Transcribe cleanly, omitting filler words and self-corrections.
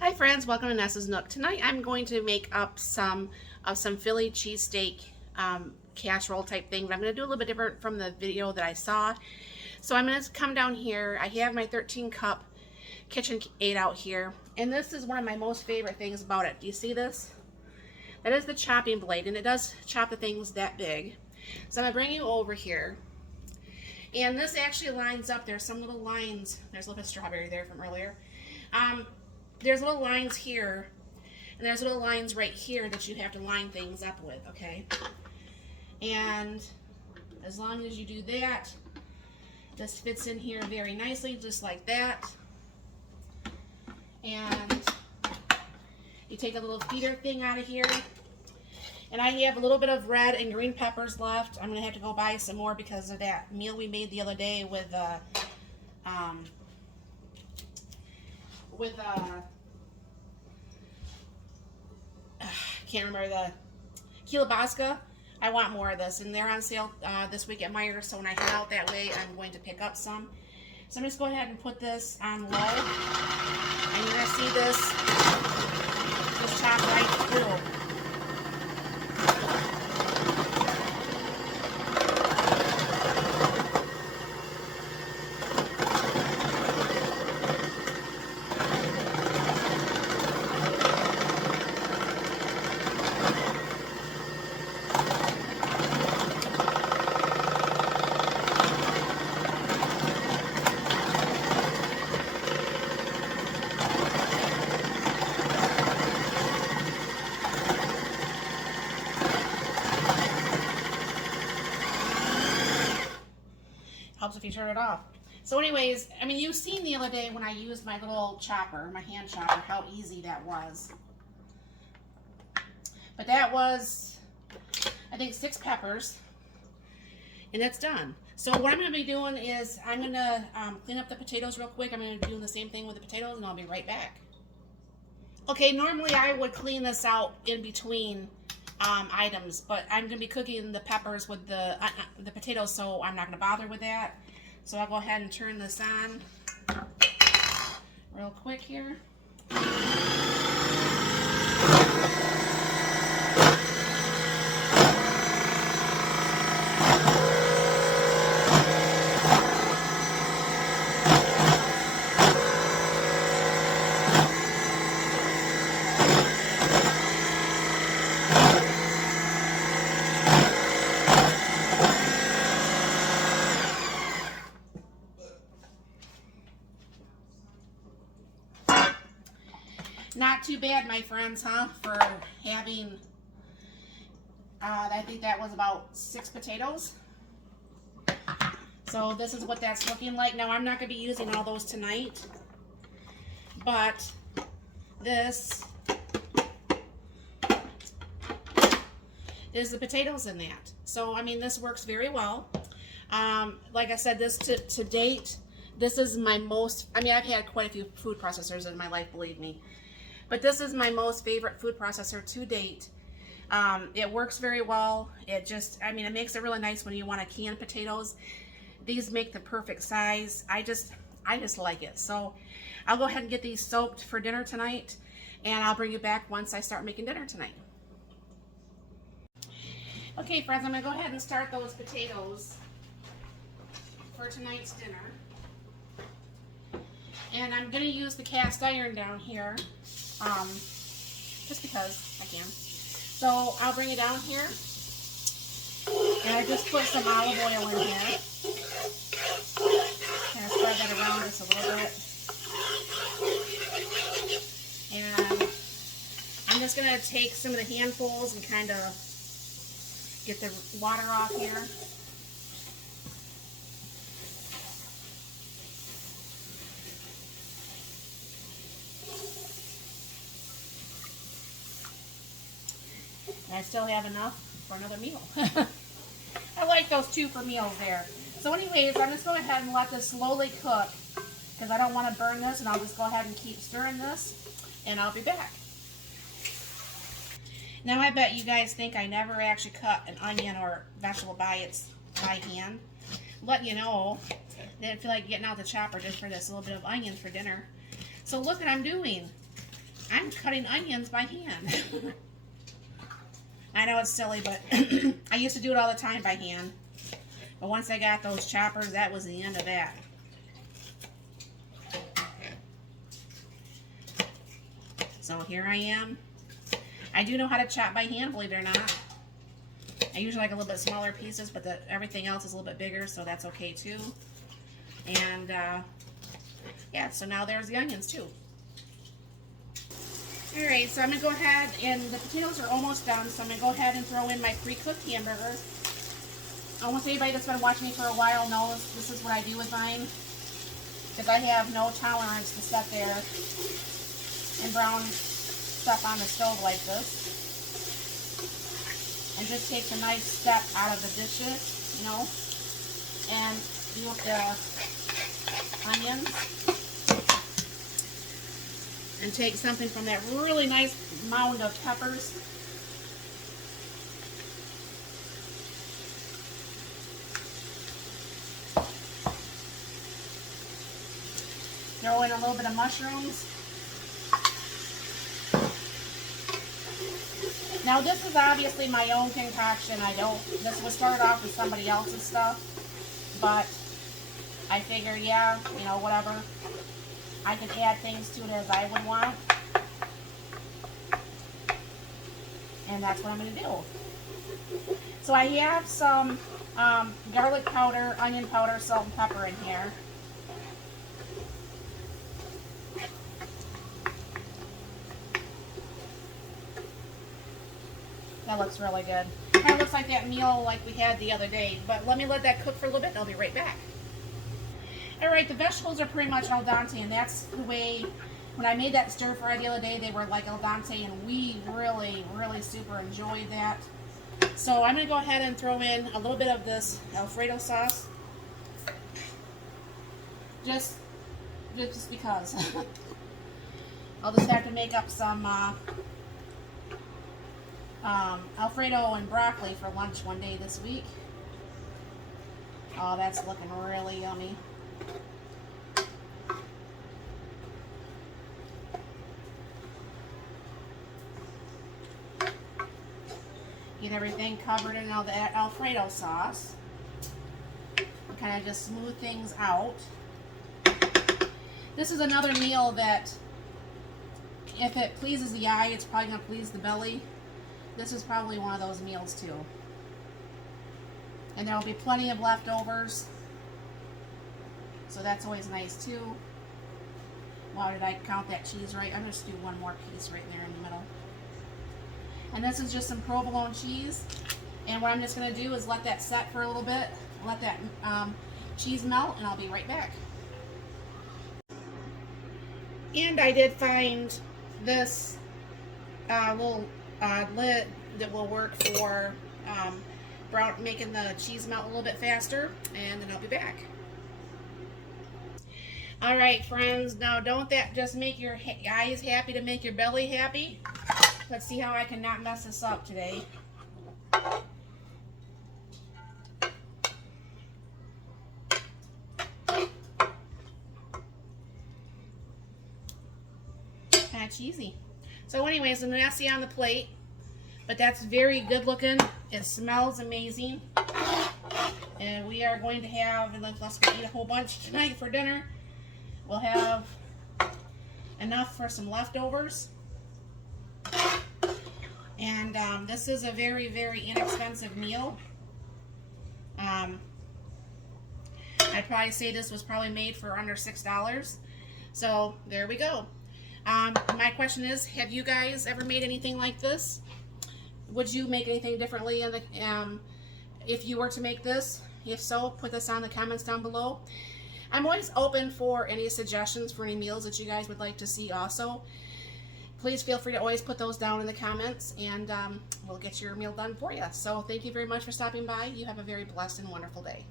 Hi friends, welcome to Nessa's Nook. Tonight I'm going to make up some Philly cheesesteak casserole type thing, but I'm going to do a little bit different from the video that I saw. So I'm going to come down here. I have my 13 cup KitchenAid out here, and this is one of my most favorite things about it. Do you see this? That is the chopping blade, and it does chop the things that big. So I'm going to bring you over here, and this actually lines up. There's some little lines. There's a little bit of strawberry there from earlier. There's little lines here, and there's little lines right here that you have to line things up with, okay? And as long as you do that, this fits in here very nicely, just like that. And you take a little feeder thing out of here. And I have a little bit of red and green peppers left. I'm going to have to go buy some more because of that meal we made the other day with can't remember the kielbasa. I want more of this, and they're on sale this week at Meijer, so when I head out that way, I'm going to pick up some. So I'm just going to go ahead and put this on low, and you're going to see this just chop right through. Helps if you turn it off. So anyways, I mean, you've seen the other day when I used my little chopper, my hand chopper, how easy that was. But that was, I think, 6 peppers, and it's done. So what I'm going to be doing is I'm going to clean up the potatoes real quick. I'm going to be doing the same thing with the potatoes, and I'll be right back. Okay, normally I would clean this out in between items, but I'm going to be cooking the peppers with the potatoes, so I'm not going to bother with that. So I'll go ahead and turn this on real quick here. Not too bad, my friends, huh? For having, I think that was about 6 potatoes. So this is what that's looking like. Now, I'm not going to be using all those tonight, but this is the potatoes in that. So, I mean, this works very well. Like I said, this to date, this is my most, I mean, I've had quite a few food processors in my life, believe me. But this is my most favorite food processor to date. It works very well. It just, I mean, it makes it really nice when you want to can potatoes. These make the perfect size. I just like it. So I'll go ahead and get these soaked for dinner tonight, and I'll bring you back once I start making dinner tonight. Okay, friends, I'm going to go ahead and start those potatoes for tonight's dinner. And I'm going to use the cast iron down here, just because I can. So I'll bring it down here, and I just put some olive oil in here. Kind of spread that around just a little bit. And I'm just going to take some of the handfuls and kind of get the water off here. I still have enough for another meal. I like those 2 for meals there. So anyways, I'm just going to go ahead and let this slowly cook because I don't want to burn this, and I'll just go ahead and keep stirring this, and I'll be back. Now I bet you guys think I never actually cut an onion or vegetable by hand. Letting you know, I didn't feel like getting out the chopper just for this little bit of onion for dinner. So look what I'm doing. I'm cutting onions by hand. I know it's silly, but I used to do it all the time by hand. But once I got those choppers, that was the end of that. So here I am. I do know how to chop by hand, believe it or not. I usually like a little bit smaller pieces, but everything else is a little bit bigger, so that's okay too. And yeah, so now there's the onions too. Alright, so I'm going to go ahead, and the potatoes are almost done, so I'm going to go ahead and throw in my pre-cooked hamburgers. Almost anybody that's been watching me for a while knows this is what I do with mine, because I have no tolerance to sit there and brown stuff on the stove like this. And just takes a nice step out of the dishes, you know, and do the onions. And take something from that really nice mound of peppers. Throw in a little bit of mushrooms. Now this is obviously my own concoction. This was started off with somebody else's stuff, but I figure, yeah, you know, whatever. I can add things to it as I would want. And that's what I'm going to do. So I have some garlic powder, onion powder, salt and pepper in here. That looks really good. Kind of looks like that meal like we had the other day. But let me let that cook for a little bit and I'll be right back. Alright, the vegetables are pretty much al dente, and that's the way, when I made that stir fry the other day, they were like al dente, and we really, really super enjoyed that. So I'm going to go ahead and throw in a little bit of this Alfredo sauce. Just because. I'll just have to make up some Alfredo and broccoli for lunch one day this week. Oh, that's looking really yummy. Get everything covered in all the Alfredo sauce. Kind of just smooth things out. This is another meal that, if it pleases the eye, it's probably going to please the belly. This is probably one of those meals too. And there will be plenty of leftovers. So that's always nice too. Wow, did I count that cheese right? I'm going to do one more piece right there in the middle. And this is just some provolone cheese. And what I'm just going to do is let that set for a little bit. Let that cheese melt, and I'll be right back. And I did find this little lid that will work for making the cheese melt a little bit faster, and then I'll be back. Alright friends, now don't that just make your eyes happy to make your belly happy? Let's see how I can not mess this up today. Kind of cheesy. So anyways, the messy on the plate, but that's very good looking. It smells amazing. And we are going to have, let's go eat a whole bunch tonight for dinner. We'll have enough for some leftovers. And this is a very, very inexpensive meal. I'd probably say this was probably made for under $6. So there we go. My question is, have you guys ever made anything like this? Would you make anything differently in the, if you were to make this? If so, put this on the comments down below. I'm always open for any suggestions for any meals that you guys would like to see also. Please feel free to always put those down in the comments, and we'll get your meal done for you. So thank you very much for stopping by. You have a very blessed and wonderful day.